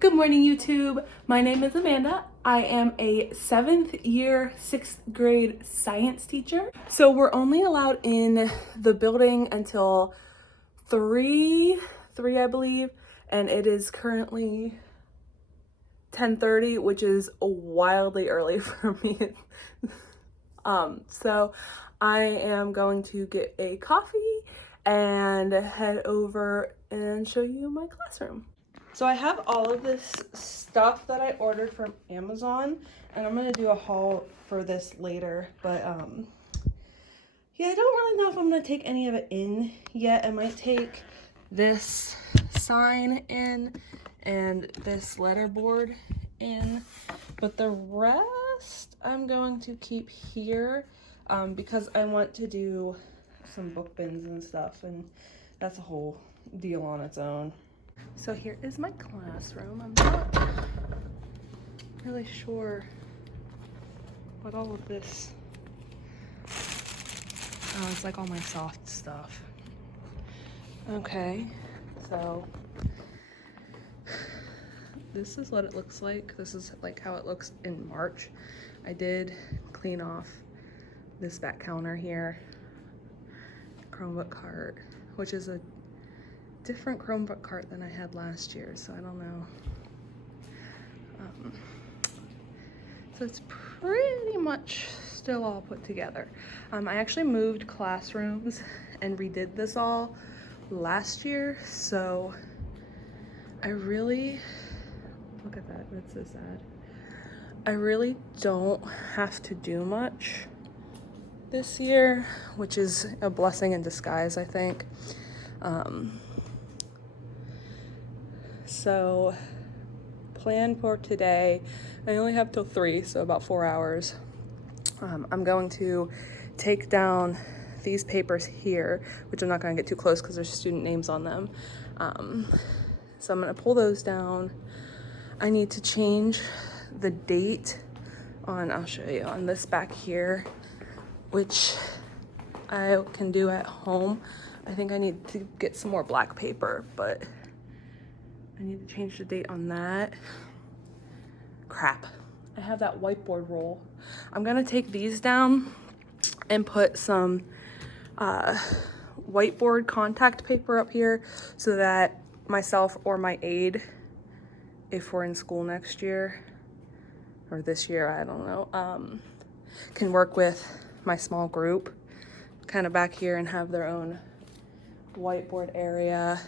Good morning, YouTube. My name is Amanda. I am a 7th year, 6th grade science teacher. So we're only allowed in the building until 3, I believe, and it is currently 10:30, which is wildly early for me. So I am going to get a coffee and head over and show you my classroom. So I have all of this stuff that I ordered from Amazon, and I'm gonna do a haul for this later, but yeah, I don't really know if I'm gonna take any of it in yet. I might take this sign in and this letterboard in, but the rest I'm going to keep here because I want to do some book bins and stuff, and that's a whole deal on its own. So here is my classroom. I'm not really sure what all of this, oh, it's like all my soft stuff. Okay, so this is what it looks like. This is like how it looks in March. I did clean off this back counter here, Chromebook cart, which is a different Chromebook cart than I had last year, so I don't know. So it's pretty much still all put together. I actually moved classrooms and redid this all last year, so I really, look at that, that's so sad. I really don't have to do much this year, which is a blessing in disguise, I think. So plan for today, I only have till 3, so about 4 hours. I'm going to take down these papers here, which I'm not going to get too close because there's student names on them. So I'm going to pull those down. I need to change the date on, I'll show you, on this back here, which I can do at home. I think I need to get some more black paper, but I need to change the date on that. Crap. I have that whiteboard roll. I'm gonna take these down and put some whiteboard contact paper up here so that myself or my aide, if we're in school next year or this year, I don't know, can work with my small group kind of back here and have their own whiteboard area.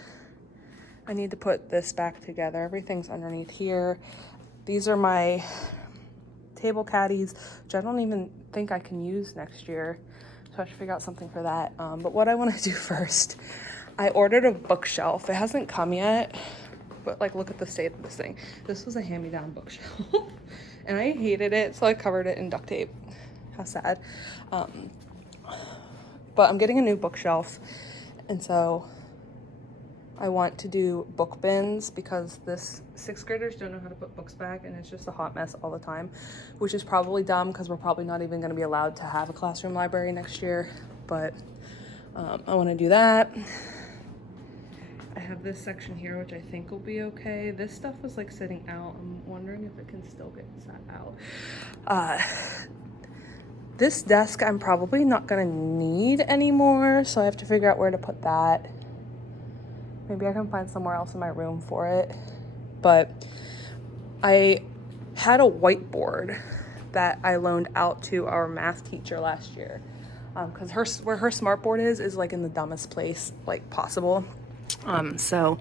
I need to put this back together. Everything's underneath here. These are my table caddies, which I don't even think I can use next year. So I should figure out something for that. But what I want to do first, I ordered a bookshelf. It hasn't come yet, but like, look at the state of this thing. This was a hand-me-down bookshelf and I hated it, so I covered it in duct tape. How sad. But I'm getting a new bookshelf, and so I want to do book bins because this 6th graders don't know how to put books back, and it's just a hot mess all the time, which is probably dumb because we're probably not even going to be allowed to have a classroom library next year. But I want to do that. I have this section here, which I think will be okay. This stuff was like sitting out. I'm wondering if it can still get sat out. This desk I'm probably not going to need anymore, so I have to figure out where to put that. Maybe I can find somewhere else in my room for it. But I had a whiteboard that I loaned out to our math teacher last year. Because where her smartboard is like in the dumbest place like possible. So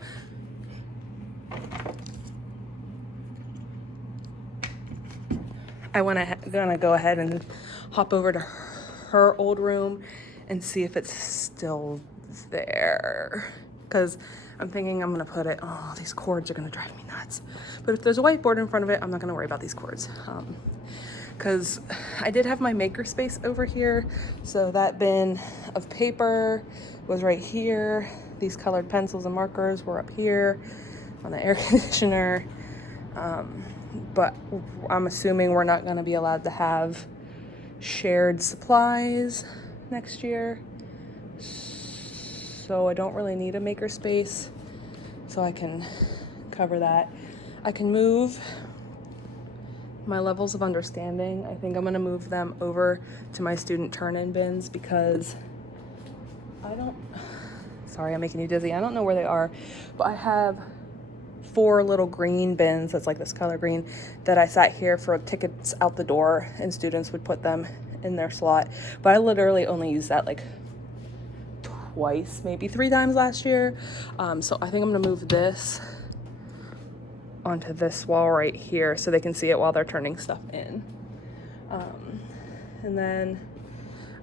gonna go ahead and hop over to her old room and see if it's still there. Because I'm thinking I'm gonna put it, oh, these cords are gonna drive me nuts. But if there's a whiteboard in front of it, I'm not gonna worry about these cords. Because I did have my maker space over here. So that bin of paper was right here. These colored pencils and markers were up here on the air conditioner. But I'm assuming we're not gonna be allowed to have shared supplies next year. So I don't really need a maker space, so I can cover that. I can move my levels of understanding. I think I'm gonna move them over to my student turn-in bins because sorry, I'm making you dizzy. I don't know where they are, but I have 4 little green bins, that's like this color green, that I sat here for tickets out the door and students would put them in their slot. But I literally only used that like twice, maybe 3 times last year. So I think I'm gonna move this onto this wall right here so they can see it while they're turning stuff in. And then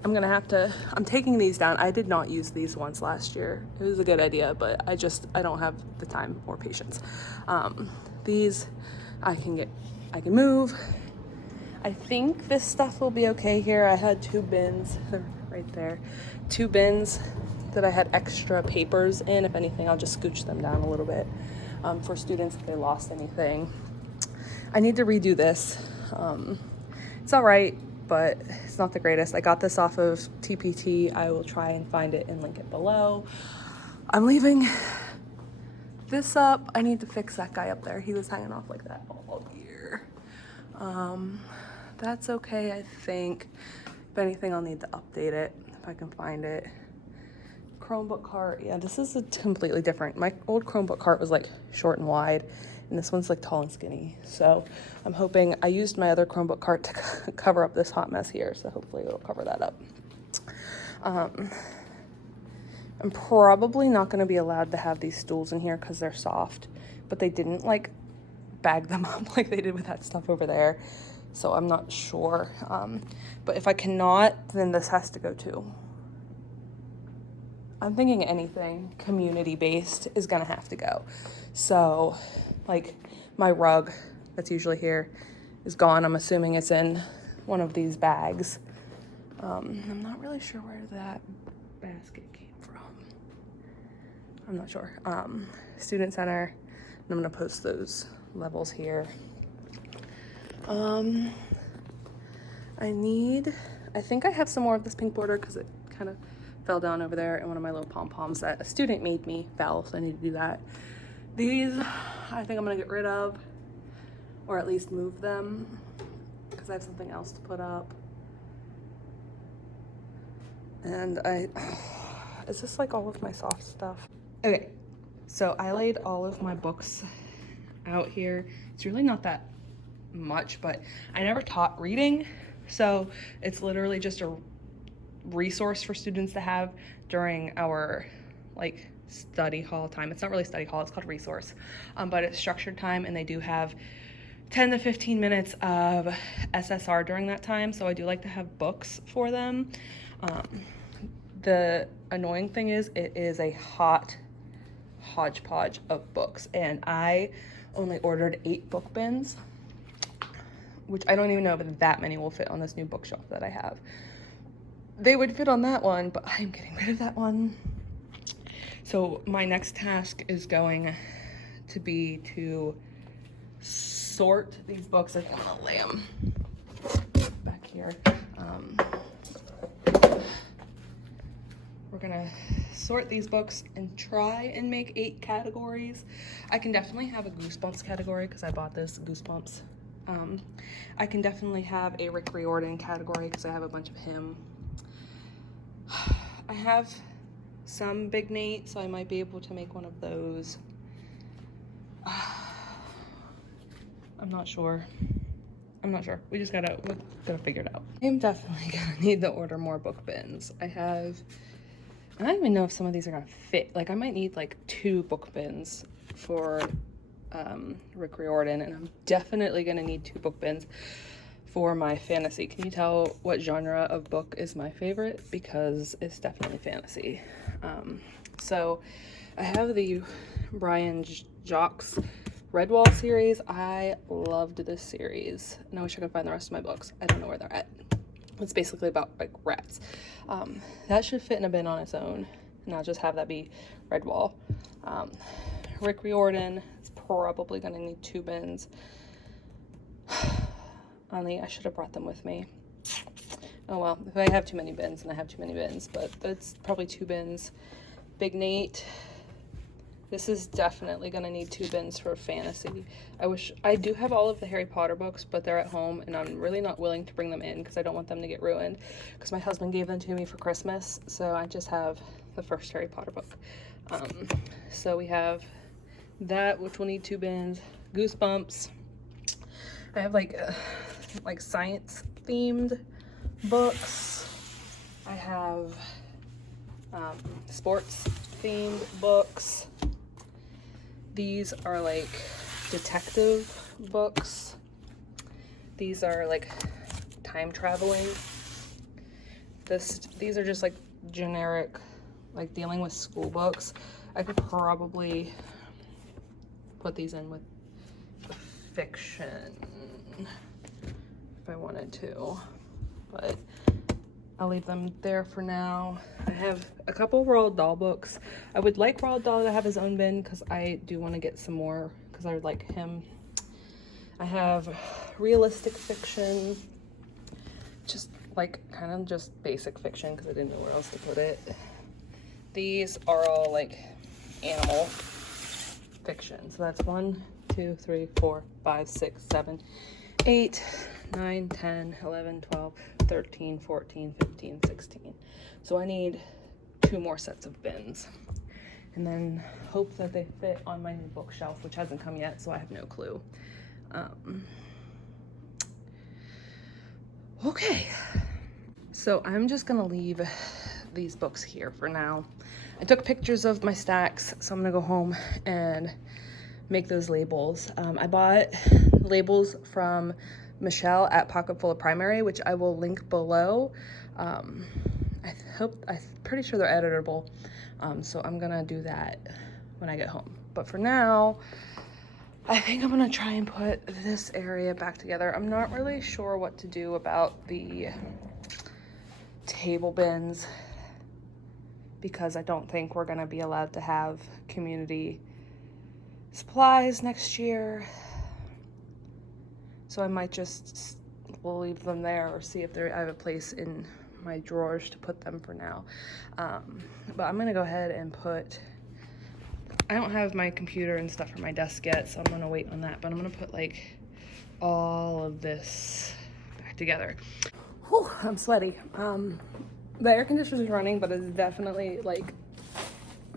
I'm taking these down. I did not use these ones last year. It was a good idea, but I don't have the time or patience. These I can move. I think this stuff will be okay here. I had 2 bins, they're right there. 2 bins that I had extra papers in. If anything, I'll just scooch them down a little bit for students if they lost anything. I need to redo this. It's all right, but it's not the greatest. I got this off of TPT. I will try and find it and link it below. I'm leaving this up. I need to fix that guy up there. He was hanging off like that all year. That's okay, I think. If anything, I'll need to update it if I can find it. Chromebook cart. Yeah, this is a completely different. My old Chromebook cart was like short and wide, and this one's like tall and skinny. So I'm hoping, I used my other Chromebook cart to cover up this hot mess here, so hopefully it'll cover that up. I'm probably not going to be allowed to have these stools in here because they're soft, but they didn't like bag them up like they did with that stuff over there, so I'm not sure. But if I cannot, then this has to go too. I'm thinking anything community-based is gonna have to go. So, like, my rug that's usually here is gone. I'm assuming it's in one of these bags. I'm not really sure where that basket came from. I'm not sure. Student center, and I'm gonna post those levels here. I think I have some more of this pink border because it kind of fell down over there, and one of my little pom-poms that a student made me fell, so I need to do that. These, I think I'm gonna get rid of, or at least move them, because I have something else to put up. And is this like all of my soft stuff? Okay, so I laid all of my books out here. It's really not that much, but I never taught reading, so it's literally just a resource for students to have during our like study hall time. It's not really study hall, it's called resource, but it's structured time, and they do have 10 to 15 minutes of SSR during that time, so I do like to have books for them. The annoying thing is it is a hot hodgepodge of books, and I only ordered 8 book bins, which I don't even know if that many will fit on this new bookshelf that I have. They would fit on that one, but I'm getting rid of that one. So my next task is going to be to sort these books. I think I'm gonna lay them back here. We're gonna sort these books and try and make 8 categories. I can definitely have a Goosebumps category because I bought this Goosebumps. I can definitely have a Rick Riordan category because I have a bunch of him. I have some Big Nate, so I might be able to make one of those. I'm not sure. We gotta figure it out. I'm definitely gonna need to order more book bins. I don't even know if some of these are gonna fit. Like, I might need like 2 book bins for Rick Riordan, and I'm definitely gonna need 2 book bins for my fantasy. Can you tell what genre of book is my favorite? Because it's definitely fantasy. So I have the Brian Jacques Redwall series. I loved this series, and I wish I could find the rest of my books. I don't know where they're at. It's basically about like rats. That should fit in a bin on its own, and I'll just have that be Redwall. Rick Riordan is probably gonna need 2 bins. Only I should have brought them with me. Oh well, if I have too many bins, then I have too many bins, but that's probably 2 bins. Big Nate, This is definitely gonna need 2 bins for fantasy. I do have all of the Harry Potter books, but they're at home and I'm really not willing to bring them in because I don't want them to get ruined, because my husband gave them to me for Christmas, so I just have the first Harry Potter book. So we have that, which will need 2 bins. Goosebumps. I have like science themed books. I have sports themed books. These are like detective books. These are like time traveling. These are just like generic, like dealing with school books. I could probably put these in with fiction if I wanted to, but I'll leave them there for now. I have a couple Roald Dahl books. I would like Roald Dahl to have his own bin because I do want to get some more because I would like him. I have realistic fiction, just like kind of just basic fiction because I didn't know where else to put it. These are all like animal fiction. So that's 1, 2, 3, 4, 5, 6, 7, 8, 9, 10, 11, 12, 13, 14, 15, 16. So I need 2 more sets of bins. And then hope that they fit on my new bookshelf, which hasn't come yet, so I have no clue. Okay. So I'm just gonna leave these books here for now. I took pictures of my stacks, so I'm gonna go home and make those labels. I bought labels from Michelle at Pocketful of Primary, which I will link below. I'm pretty sure they're editable, so I'm gonna do that when I get home. But for now, I think I'm gonna try and put this area back together. I'm not really sure what to do about the table bins because I don't think we're gonna be allowed to have community supplies next year. So I might just leave them there or see if I have a place in my drawers to put them for now. But I'm gonna go ahead and I don't have my computer and stuff for my desk yet, so I'm gonna wait on that, but I'm gonna put like all of this back together. Whew, I'm sweaty. The air conditioner is running, but it's definitely like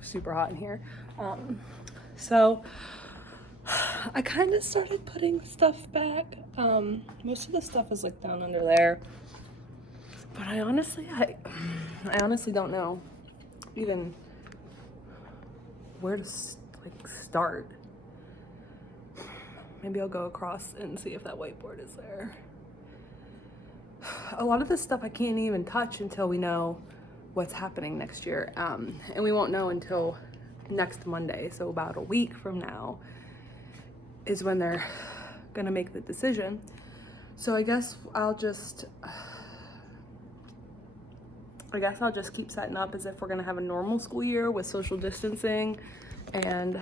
super hot in here. So I kind of started putting stuff back. Most of the stuff is like down under there, but I honestly don't know even where to like start. Maybe I'll go across and see if that whiteboard is there. A lot of this stuff I can't even touch until we know what's happening next year, and we won't know until next Monday, so about a week from now is when they're gonna make the decision. So I guess I'll just keep setting up as if we're gonna have a normal school year with social distancing and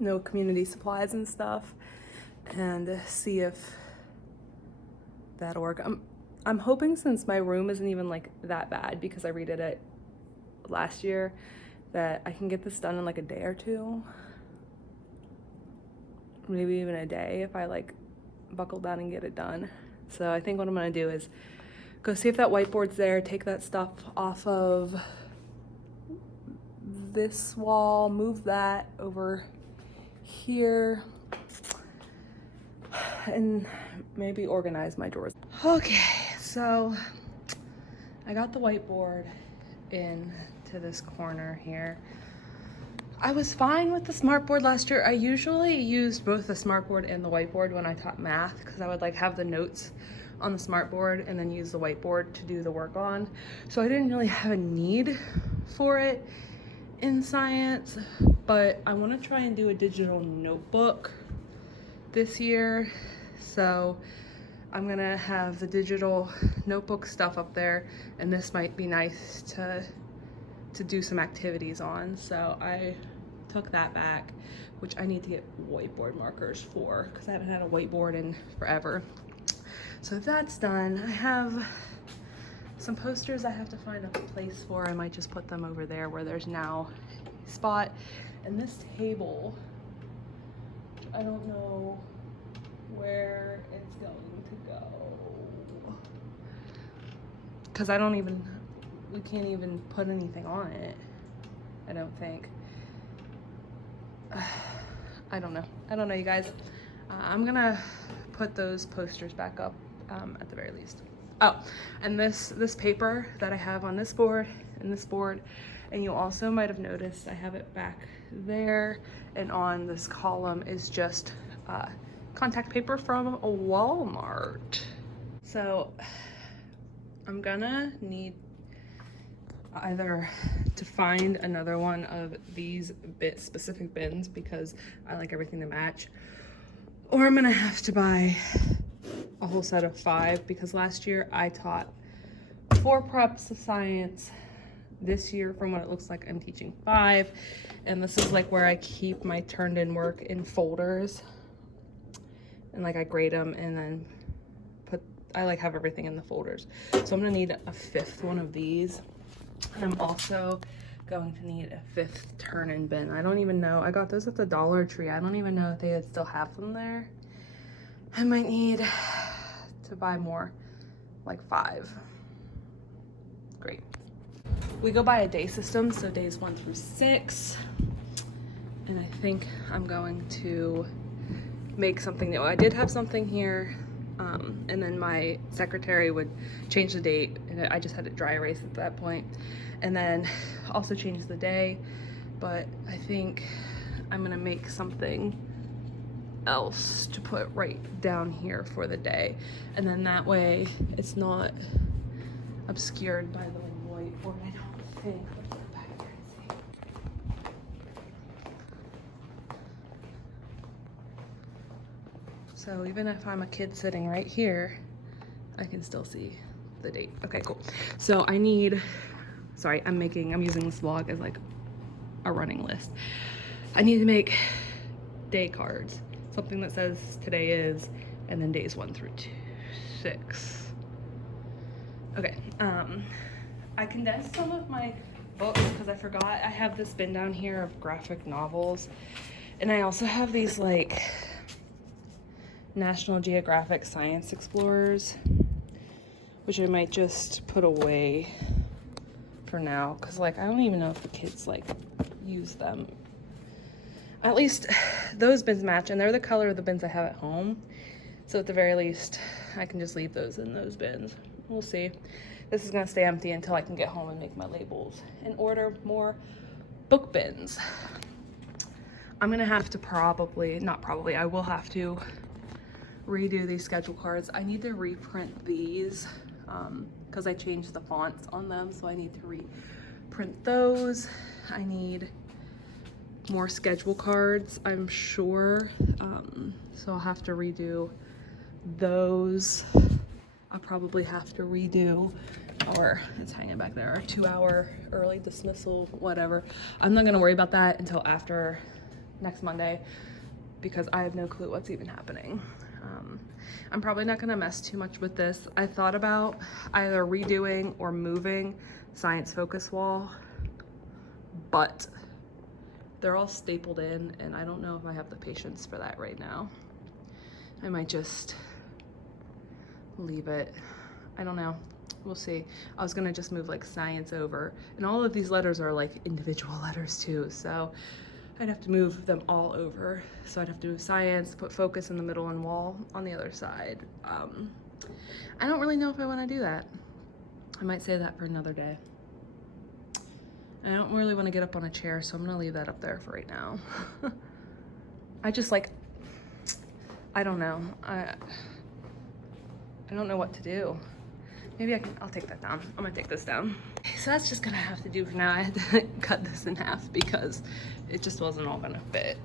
no community supplies and stuff, and see if that'll work. I'm hoping, since my room isn't even like that bad because I redid it last year, that I can get this done in like a day or 2. Maybe even a day if I like buckle down and get it done. So I think what I'm gonna do is go see if that whiteboard's there, take that stuff off of this wall, move that over here, and maybe organize my drawers. Okay, so I got the whiteboard into this corner here. I was fine with the smartboard last year. I usually used both the smartboard and the whiteboard when I taught math because I would like have the notes on the smartboard and then use the whiteboard to do the work on. So I didn't really have a need for it in science, but I want to try and do a digital notebook this year. So I'm gonna have the digital notebook stuff up there, and this might be nice to do some activities on. So I took that back, which I need to get whiteboard markers for because I haven't had a whiteboard in forever. So that's done. I have some posters I have to find a place for. I might just put them over there where there's now a spot. And this table, I don't know where it's going to go. Because we can't even put anything on it, I don't think. I don't know, you guys. I'm gonna put those posters back up at the very least. Oh, and this paper that I have on this board and this board, and you also might have noticed I have it back there, and on this column is just contact paper from Walmart. So I'm gonna need either to find another one of these specific bins because I like everything to match, or I'm gonna have to buy a whole set of 5 because last year I taught 4 preps of science. This year, from what it looks like, I'm teaching 5, and this is like where I keep my turned in work in folders, and like I grade them and then I like have everything in the folders. So I'm gonna need a 5th one of these. And I'm also going to need a 5th turn-in bin. I don't even know. I got those at the Dollar Tree. I don't even know if they still have them there. I might need to buy more, like 5. Great. We go by a day system, so days 1 through 6. And I think I'm going to make something new. I did have something here. And then my secretary would change the date, and I just had it dry erase at that point, and then also change the day. But I think I'm gonna make something else to put right down here for the day, and then that way it's not obscured by the whiteboard. I don't think. Let's go back here and see. So even if I'm a kid sitting right here, I can still see the date. Okay, cool. So I need, sorry, I'm using this vlog as like a running list. I need to make day cards. Something that says today is, and then days 1 through 6. Okay, I condensed some of my books because I forgot I have this bin down here of graphic novels. And I also have these like National Geographic Science Explorers, which I might just put away for now because like I don't even know if the kids like use them. At least those bins match, and they're the color of the bins I have at home, so at the very least I can just leave those in those bins. We'll see. This is gonna stay empty until I can get home and make my labels and order more book bins. I'm gonna have to I will have to redo these schedule cards. I need to reprint these because I changed the fonts on them, so I need to reprint those. I need more schedule cards, I'm sure, so I'll have to redo those. I'll probably have to redo, or it's hanging back there, our 2-hour early dismissal, whatever. I'm not gonna worry about that until after next Monday because I have no clue what's even happening. I'm probably not gonna mess too much with this. I thought about either redoing or moving science focus wall, but they're all stapled in and I don't know if I have the patience for that right now. I might just leave it. I don't know. We'll see. I was gonna just move like science over, and all of these letters are like individual letters too, so I'd have to move them all over. So I'd have to move science, put focus in the middle, and wall on the other side. I don't really know if I want to do that. I might say that for another day. I don't really want to get up on a chair, so I'm gonna leave that up there for right now. I just like, I don't know. I don't know what to do. Maybe I'll take that down. I'm gonna take this down. So that's just gonna have to do for now. I had to cut this in half because it just wasn't all gonna fit.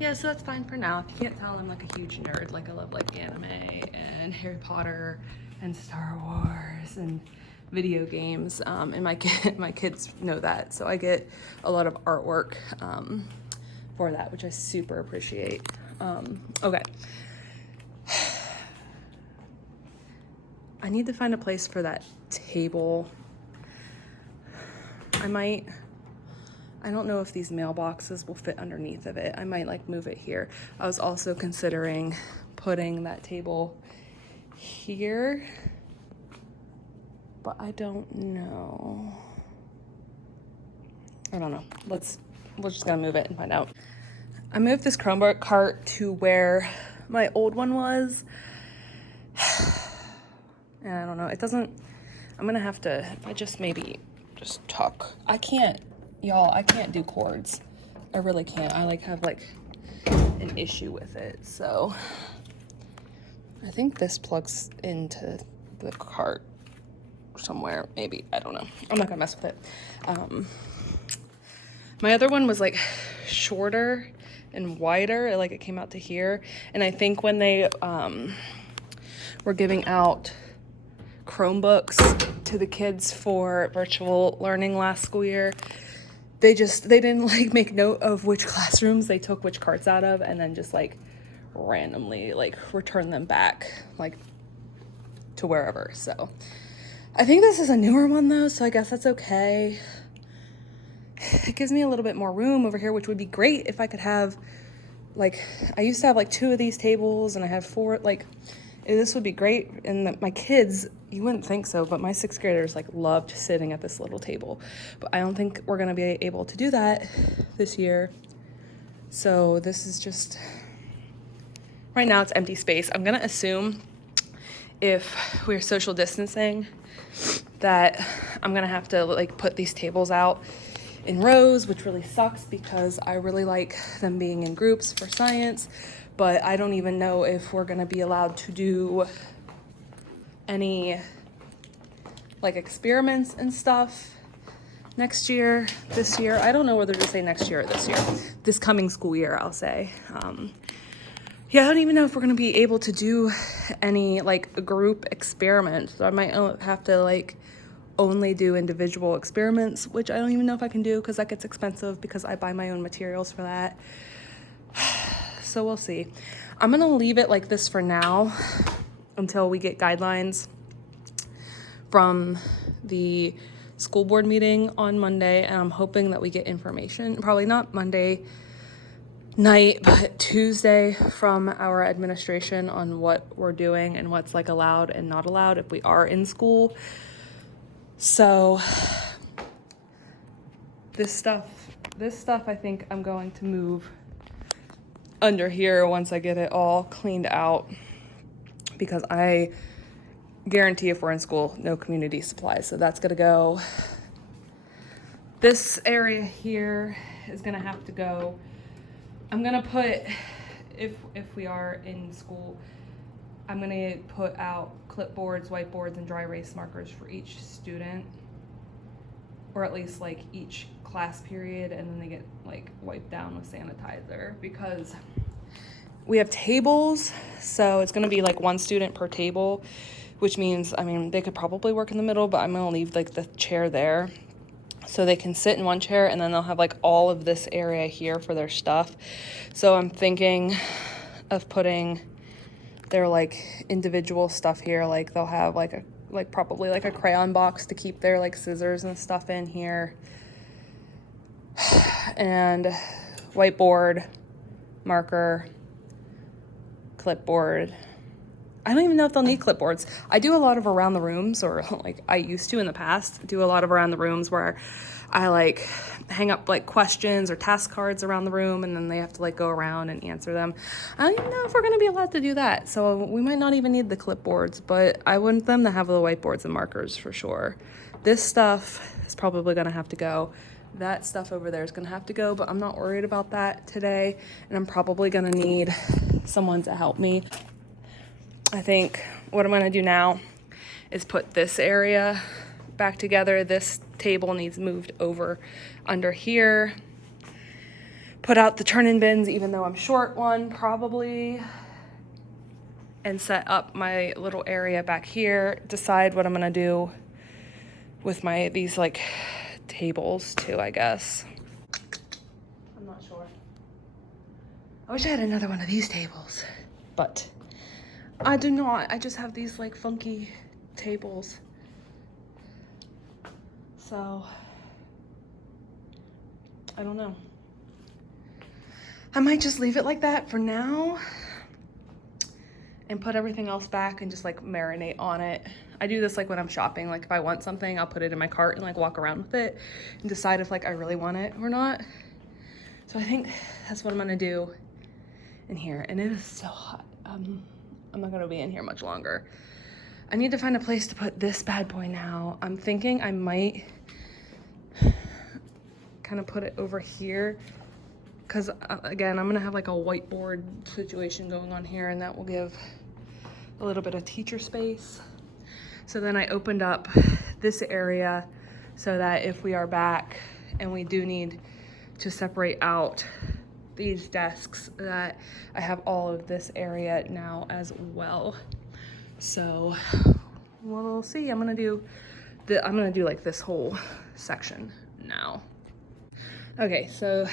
Yeah, so that's fine for now. If you can't tell, I'm like a huge nerd. Like I love like anime and Harry Potter and Star Wars and video games. And my kids know that. So I get a lot of artwork for that, which I super appreciate. Okay. I need to find a place for that table. I might I don't know if these mailboxes will fit underneath of it. I might like move it here. I was also considering putting that table here, but I don't know. I don't know. We're just gonna move it and find out. I moved this Chromebook cart to where my old one was. And I don't know, it doesn't, I'm gonna have to, if I just maybe just tuck. I can't, y'all, I can't do cords. I really can't. I like have like an issue with it. So I think this plugs into the cart somewhere, maybe, I don't know. I'm not gonna mess with it. My other one was like shorter and wider, like it came out to here. And I think when they were giving out Chromebooks to the kids for virtual learning last school year, they didn't like make note of which classrooms they took which carts out of, and then just like randomly like return them back like to wherever. So I think this is a newer one though, so I guess that's okay. It gives me a little bit more room over here, which would be great if I could have, like, I used to have like 2 of these tables and I had 4, like, this would be great. And my kids, you wouldn't think so, but my 6th graders like loved sitting at this little table. But I don't think we're gonna be able to do that this year. So this is just, right now it's empty space. I'm gonna assume if we're social distancing that I'm gonna have to like put these tables out in rows, which really sucks because I really like them being in groups for science. But I don't even know if we're gonna be allowed to do any like experiments and stuff next year, this year. I don't know whether to say next year or this year. This coming school year, I'll say. Yeah, I don't even know if we're gonna be able to do any like group experiments. So I might have to like only do individual experiments, which I don't even know if I can do because that gets expensive because I buy my own materials for that. So we'll see. I'm gonna leave it like this for now until we get guidelines from the school board meeting on Monday, and I'm hoping that we get information, probably not Monday night, but Tuesday from our administration on what we're doing and what's like allowed and not allowed if we are in school. So this stuff I think I'm going to move under here once I get it all cleaned out, because I guarantee if we're in school, no community supplies. So that's gonna go. This area here is gonna have to go. I'm gonna put, if we are in school, I'm gonna put out clipboards, whiteboards, and dry erase markers for each student, or at least like each class period, and then they get like wiped down with sanitizer, because we have tables, so it's gonna be like 1 student per table, which means, I mean, they could probably work in the middle, but I'm gonna leave like the chair there so they can sit in 1 chair, and then they'll have like all of this area here for their stuff. So I'm thinking of putting their like individual stuff here. Like they'll have like probably like a crayon box to keep their like scissors and stuff in here, and whiteboard, marker, clipboard. I don't even know if they'll need clipboards. I do a lot of around the rooms, or like I used to in the past, do a lot of around the rooms where I like hang up like questions or task cards around the room, and then they have to like go around and answer them. I don't even know if we're gonna be allowed to do that. So we might not even need the clipboards, but I want them to have the whiteboards and markers for sure. This stuff is probably gonna have to go. That stuff over there is gonna have to go, but I'm not worried about that today. And I'm probably gonna need someone to help me. I think what I'm gonna do now is put this area back together. This table needs moved over under here. Put out the turn-in bins, even though I'm short one probably, and set up my little area back here. Decide what I'm gonna do with these like tables too, I guess. I'm not sure. I wish I had another one of these tables, but I do not. I just have these like funky tables. So I don't know. I might just leave it like that for now and put everything else back and just like marinate on it. I do this like when I'm shopping. Like if I want something, I'll put it in my cart and like walk around with it and decide if like I really want it or not. So I think that's what I'm gonna do in here. And it is so hot. I'm not gonna be in here much longer. I need to find a place to put this bad boy now. I'm thinking I might kind of put it over here because again, I'm gonna have like a whiteboard situation going on here, and that will give a little bit of teacher space. So then I opened up this area so that if we are back and we do need to separate out these desks, that I have all of this area now as well. So we'll see. I'm gonna do like this whole section now. Okay, so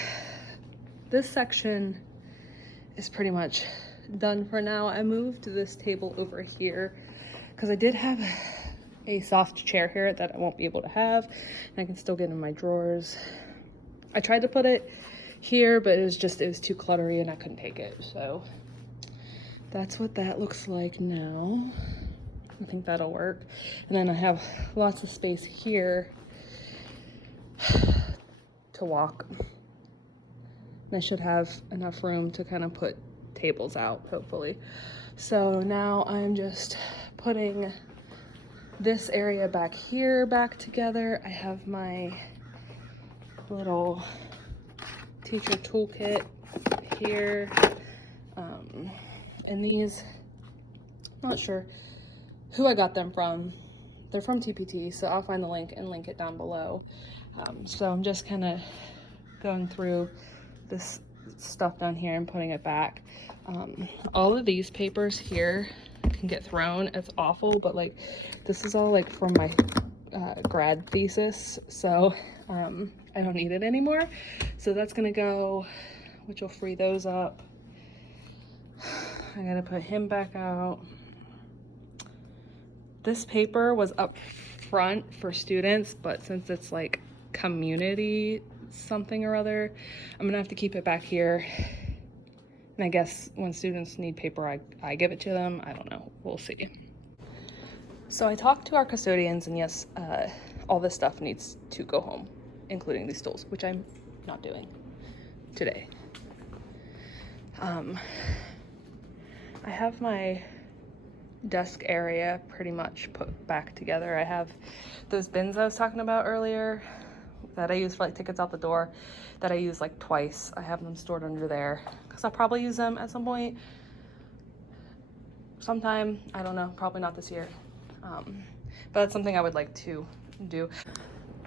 this section is pretty much done for now. I moved this table over here because I did have a soft chair here that I won't be able to have, and I can still get in my drawers. I tried to put it here, but it was too cluttery and I couldn't take it. So that's what that looks like now. I think that'll work. And then I have lots of space here to walk. And I should have enough room to kind of put tables out, hopefully. So now I'm just putting this area back here back together. I have my little teacher toolkit here. And these, I'm not sure who I got them from. They're from TPT, so I'll find the link and link it down below. So I'm just kind of going through this stuff down here and putting it back. All of these papers here can get thrown. It's awful, but like this is all like from my grad thesis, so I don't need it anymore. So that's gonna go, which will free those up. I gotta put him back out. This paper was up front for students, but since it's like community something or other, I'm gonna have to keep it back here. And I guess when students need paper, I give it to them. I don't know, we'll see. So I talked to our custodians, and yes, all this stuff needs to go home, including these stools, which I'm not doing today. I have my desk area pretty much put back together. I have those bins I was talking about earlier that I use for like tickets out the door that I use like twice. I have them stored under there because I'll probably use them at some point sometime. I don't know, probably not this year. But that's something I would like to do.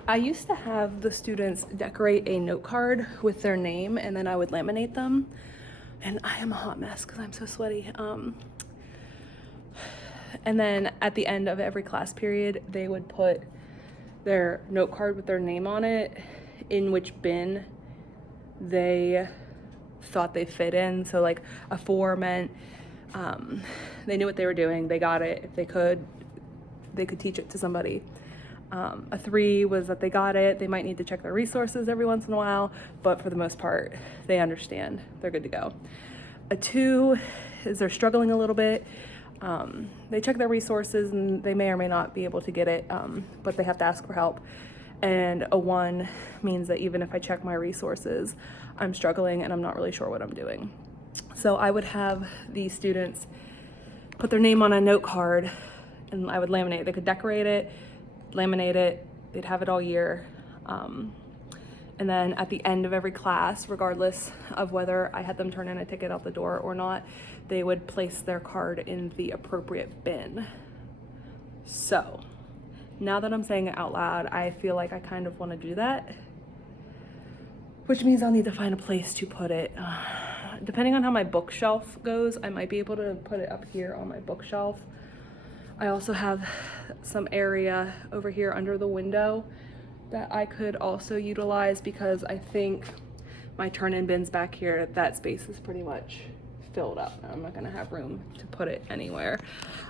I used to have the students decorate a note card with their name, and then I would laminate them. And I am a hot mess because I'm so sweaty. And then at the end of every class period, they would put their note card with their name on it in which bin they thought they fit in. So like a 4 meant they knew what they were doing, they got it. If they could teach it to somebody. A 3 was that they got it, they might need to check their resources every once in a while, but for the most part, they understand, they're good to go. A 2 is they're struggling a little bit. They check their resources and they may or may not be able to get it, but they have to ask for help. And a 1 means that even if I check my resources, I'm struggling and I'm not really sure what I'm doing. So I would have these students put their name on a note card and I would laminate it. They could decorate it, laminate it, they'd have it all year. And then at the end of every class, regardless of whether I had them turn in a ticket out the door or not, they would place their card in the appropriate bin. So now that I'm saying it out loud, I feel like I kind of want to do that, which means I'll need to find a place to put it. Depending on how my bookshelf goes, I might be able to put it up here on my bookshelf. I also have some area over here under the window that I could also utilize because I think my turn-in bins back here, that space is pretty much filled up. I'm not gonna have room to put it anywhere,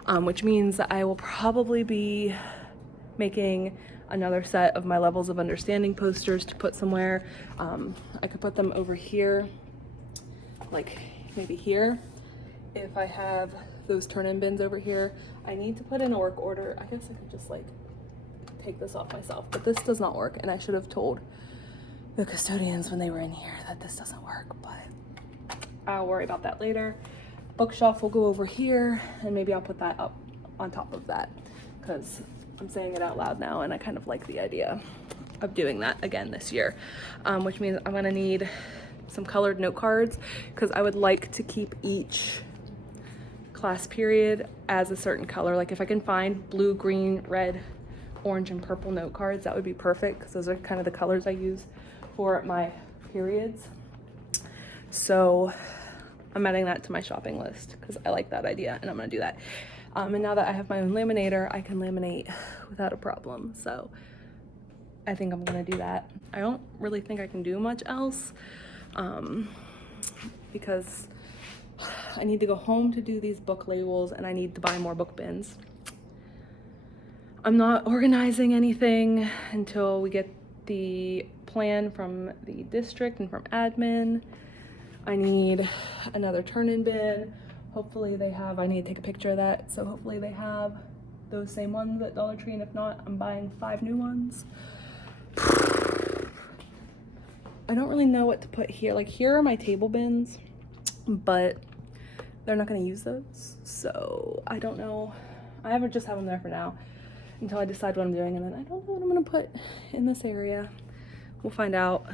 which means that I will probably be making another set of my levels of understanding posters to put somewhere. I could put them over here, like maybe here. If I have those turn-in bins over here, I need to put in a work order. I guess I could just like take this off myself, but this does not work, and I should have told the custodians when they were in here that this doesn't work, but I'll worry about that later. Bookshelf will go over here, and maybe I'll put that up on top of that because I'm saying it out loud now and I kind of like the idea of doing that again this year, which means I'm gonna need some colored note cards because I would like to keep each class period as a certain color. Like if I can find blue, green, red, orange, and purple note cards, that would be perfect because those are kind of the colors I use for my periods. So I'm adding that to my shopping list because I like that idea and I'm gonna do that. And now that I have my own laminator, I can laminate without a problem. So I think I'm gonna do that. I don't really think I can do much else because I need to go home to do these book labels and I need to buy more book bins. I'm not organizing anything until we get the plan from the district and from admin. I need another turn-in bin. Hopefully they have, I need to take a picture of that, so hopefully they have those same ones at Dollar Tree, and if not, I'm buying 5 new ones. I don't really know what to put here. Like here are my table bins, but they're not gonna use those, so I don't know. I have just have them there for now until I decide what I'm doing, and then I don't know what I'm gonna put in this area. We'll find out.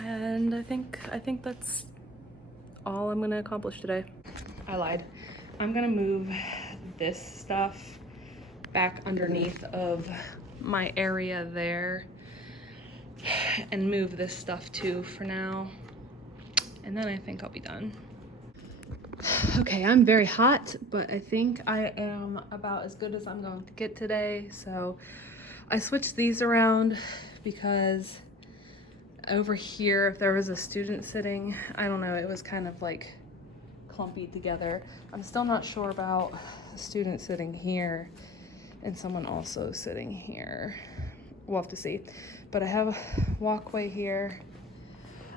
And I think that's all I'm gonna accomplish today. I lied. I'm gonna move this stuff back underneath of my area there and move this stuff too for now. And then I think I'll be done. Okay, I'm very hot, but I think I am about as good as I'm going to get today. So I switched these around because over here, if there was a student sitting, I don't know, it was kind of like clumpy together. I'm still not sure about a student sitting here and someone also sitting here. We'll have to see. But I have a walkway here.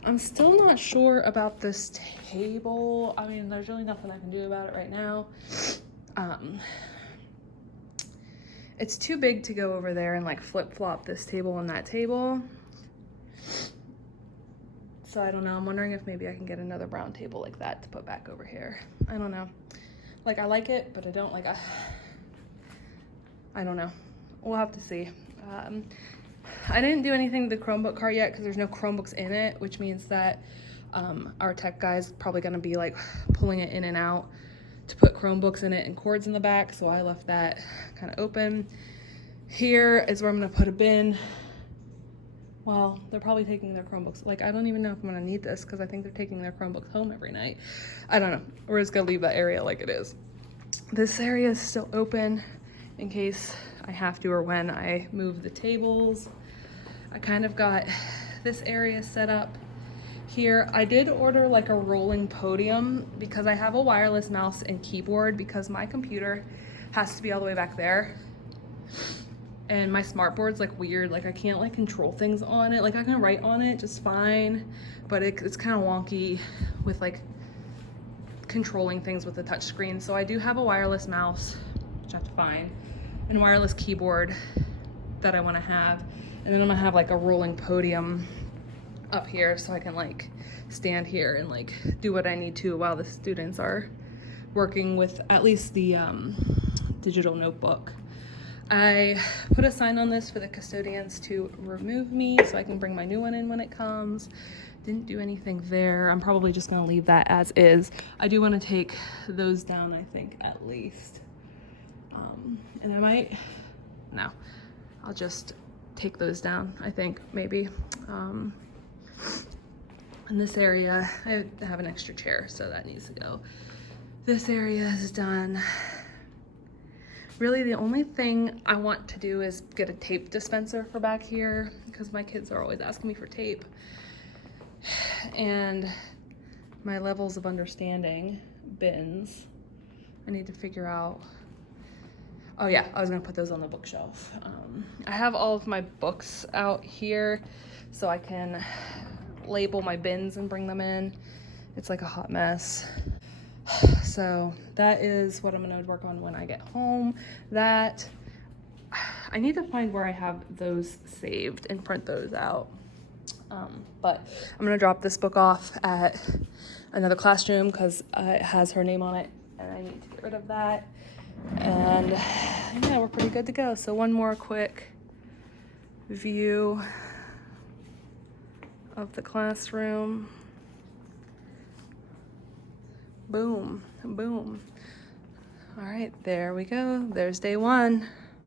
I'm still not sure about this table. I mean, there's really nothing I can do about it right now. It's too big to go over there and like flip-flop this table and that table. So I don't know, I'm wondering if maybe I can get another brown table like that to put back over here. I don't know. Like I like it, but I don't like, I don't know. We'll have to see. I didn't do anything to the Chromebook cart yet because there's no Chromebooks in it, which means that our tech guy's probably gonna be like pulling it in and out to put Chromebooks in it and cords in the back. So I left that kind of open. Here is where I'm gonna put a bin. Well, they're probably taking their Chromebooks. Like, I don't even know if I'm gonna need this because I think they're taking their Chromebooks home every night. I don't know. We're just gonna leave that area like it is. This area is still open in case I have to or when I move the tables. I kind of got this area set up here. I did order like a rolling podium because I have a wireless mouse and keyboard because my computer has to be all the way back there. And my smart board's like weird, like I can't like control things on it. Like I can write on it just fine, but it's kind of wonky with like controlling things with the touch screen. So I do have a wireless mouse, which I have to find, and a wireless keyboard that I want to have. And then I'm gonna have like a rolling podium up here so I can like stand here and like do what I need to while the students are working with at least the digital notebook. I put a sign on this for the custodians to remove me so I can bring my new one in when it comes. Didn't do anything there. I'm probably just gonna leave that as is. I do wanna take those down, I think, at least. And I might, no, I'll just take those down, I think, maybe. In this area, I have an extra chair, so that needs to go. This area is done. Really, the only thing I want to do is get a tape dispenser for back here because my kids are always asking me for tape. And my levels of understanding bins, I need to figure out Oh yeah, I was gonna put those on the bookshelf. I have all of my books out here so I can label my bins and bring them in. It's like a hot mess. So that is what I'm gonna work on when I get home. That I need to find where I have those saved and print those out. But I'm gonna drop this book off at another classroom because it has her name on it and I need to get rid of that. And yeah, we're pretty good to go. So one more quick view of the classroom. Boom, boom. All right, there we go. There's day one.